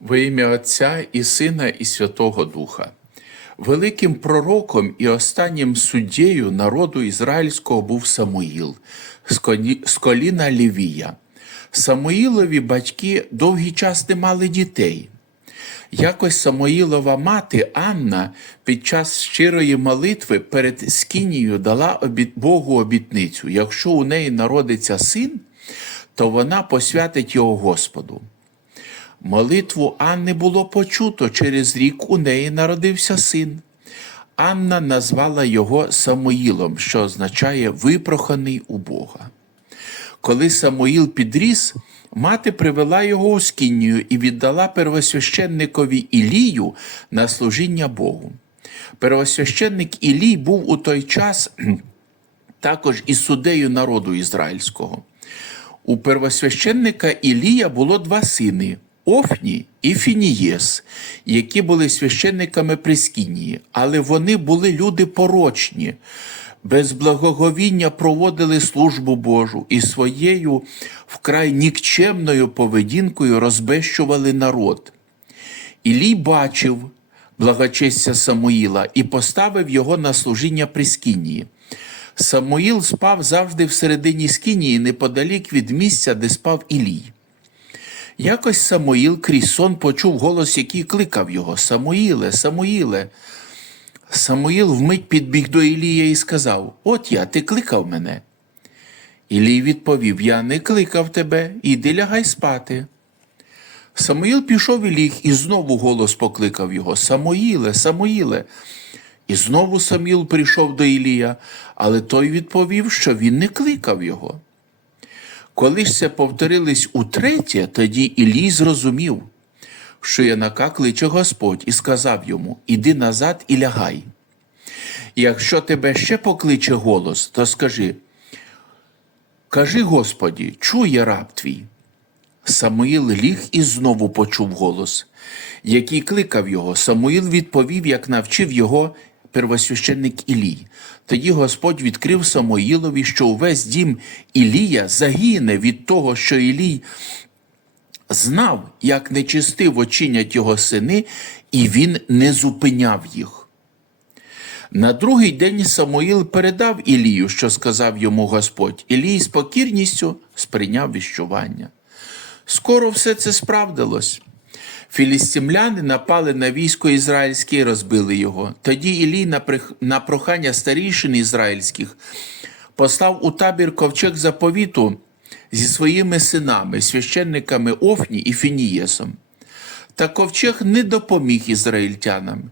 Во ім'я Отця і Сина, і Святого Духа. Великим пророком і останнім суддєю народу ізраїльського був Самуїл з коліна Лівія. Самуїлові батьки довгий час не мали дітей. Якось Самоїлова мати Анна під час щирої молитви перед Скінією дала. Богу обітницю: якщо у неї народиться син, то вона посвятить його Господу. Молитву Анни було почуто, через рік у неї народився син. Анна назвала його Самоїлом, що означає випроханий у Бога. Коли Самуїл підріс, мати привела його у скинію і віддала первосвященникові Ілію на служіння Богу. Первосвященник Ілій був у той час також і суддею народу ізраїльського. У первосвященника Ілія було два сини Офні і Фінієс, які були священниками при Скинії, але вони були люди порочні, без благоговіння проводили службу Божу і своєю вкрай нікчемною поведінкою розбещували народ. Ілій бачив благочестя Самуїла і поставив його на служіння при Скинії. Самуїл спав завжди всередині Скинії, неподалік від місця, де спав Ілій. Якось Самуїл крізь сон почув голос, який кликав його Самуїле, Самуїле. Самуїл вмить підбіг до Ілія і сказав: От я, ти кликав мене. Ілій відповів: Я не кликав тебе, іди лягай спати. Самуїл пішов і ліг, і знову голос покликав його Самуїле, Самуїле. І знову Самуїл прийшов до Ілія, але той відповів, що він не кликав його. Коли ж це повторились утретє, тоді Ілій зрозумів, що Янака кличе Господь, і сказав йому: Іди назад і лягай. Якщо тебе ще покличе голос, то скажи: Кажи Господі, чує раб твій. Самуїл ліг і знову почув голос, який кликав його. Самуїл відповів, як навчив його первосвященник Ілій. Тоді Господь відкрив Самуїлові, що увесь дім Ілія загине від того, що Ілій знав, як нечистиво чинять його сини, і він не зупиняв їх. На другий день Самуїл передав Ілію, що сказав йому Господь. Ілій з покірністю сприйняв віщування. Скоро все це справдилось. Філістимляни напали на військо ізраїльське і розбили його. Тоді Ілій на прохання старійшин ізраїльських послав у табір ковчег заповіту зі своїми синами, священниками Офні і Фінієсом. Та ковчег не допоміг ізраїльтянам.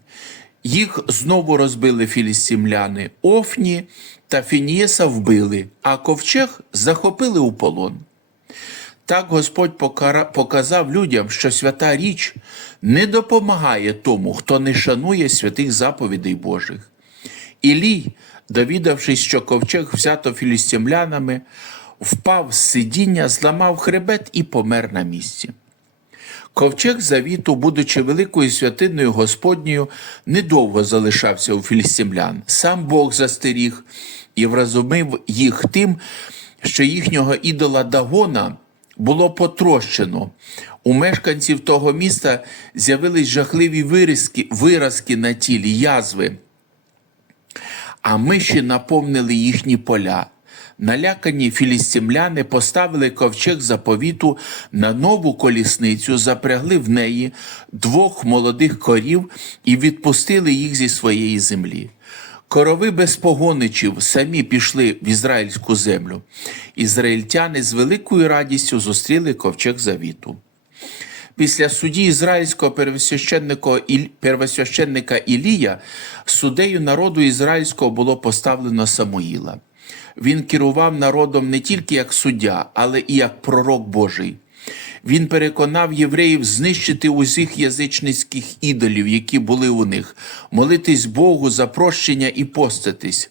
Їх знову розбили філістимляни. Офні та Фінієса вбили, а ковчег захопили у полон. Так Господь покара- показав людям, що свята річ не допомагає тому, хто не шанує святих заповідей Божих. Ілій, довідавшись, що ковчег взято філістимлянами, впав з сидіння, зламав хребет і помер на місці. Ковчег завіту, будучи великою святиною Господньою, недовго залишався у філістимлян. Сам Бог застеріг і вразумив їх тим, що їхнього ідола Дагона було потрощено. У мешканців того міста з'явились жахливі виразки, виразки на тілі, язви, а миші наповнили їхні поля. Налякані філістимляни поставили ковчег заповіту на нову колісницю, запрягли в неї двох молодих корів і відпустили їх зі своєї землі. Корови без погоничів самі пішли в ізраїльську землю. Ізраїльтяни з великою радістю зустріли ковчег завіту. Після судді ізраїльського первосвященника, Ілія суддею народу ізраїльського було поставлено Самуїла. Він керував народом не тільки як суддя, але і як пророк Божий. Він переконав євреїв знищити усіх язичницьких ідолів, які були у них, молитись Богу за прощення і поститись.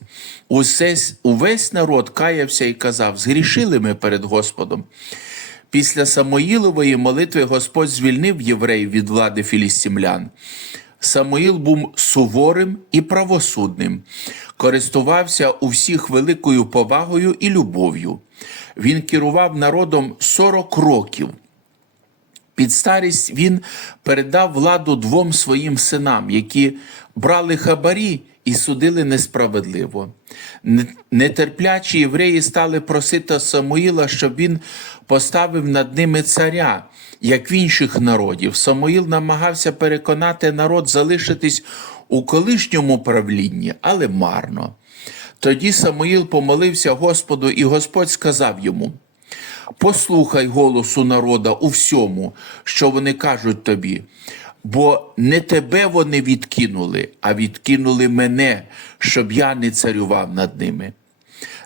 Усе, увесь народ каявся і казав: згрішили ми перед Господом. Після Самоїлової молитви Господь звільнив євреїв від влади філістимлян. Самуїл був суворим і правосудним, користувався у всіх великою повагою і любов'ю. Він керував народом 40 років. Під старість він передав владу двом своїм синам, які брали хабарі і судили несправедливо. Нетерплячі євреї стали просити Самуїла, щоб він поставив над ними царя, як в інших народів. Самуїл намагався переконати народ залишитись у колишньому правлінні, але марно. Тоді Самуїл помолився Господу, і Господь сказав йому: Послухай голосу народа у всьому, що вони кажуть тобі, бо не тебе вони відкинули, а відкинули мене, щоб я не царював над ними.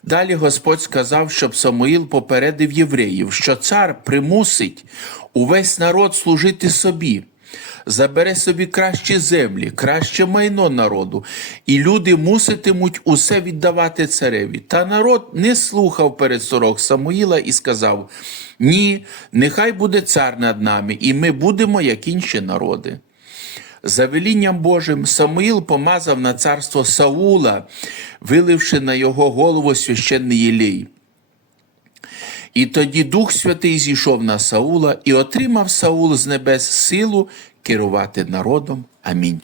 Далі Господь сказав, щоб Самуїл попередив євреїв, що цар примусить увесь народ служити собі, забере собі кращі землі, краще майно народу, і люди муситимуть усе віддавати цареві. Та народ не слухав перед сорок Самуїла і сказав: Ні, нехай буде цар над нами, і ми будемо, як інші народи. За велінням Божим Самуїл помазав на царство Саула, виливши на його голову священний єлей. І тоді Дух Святий зійшов на Саула і отримав Саул з небес силу керувати народом. Амінь.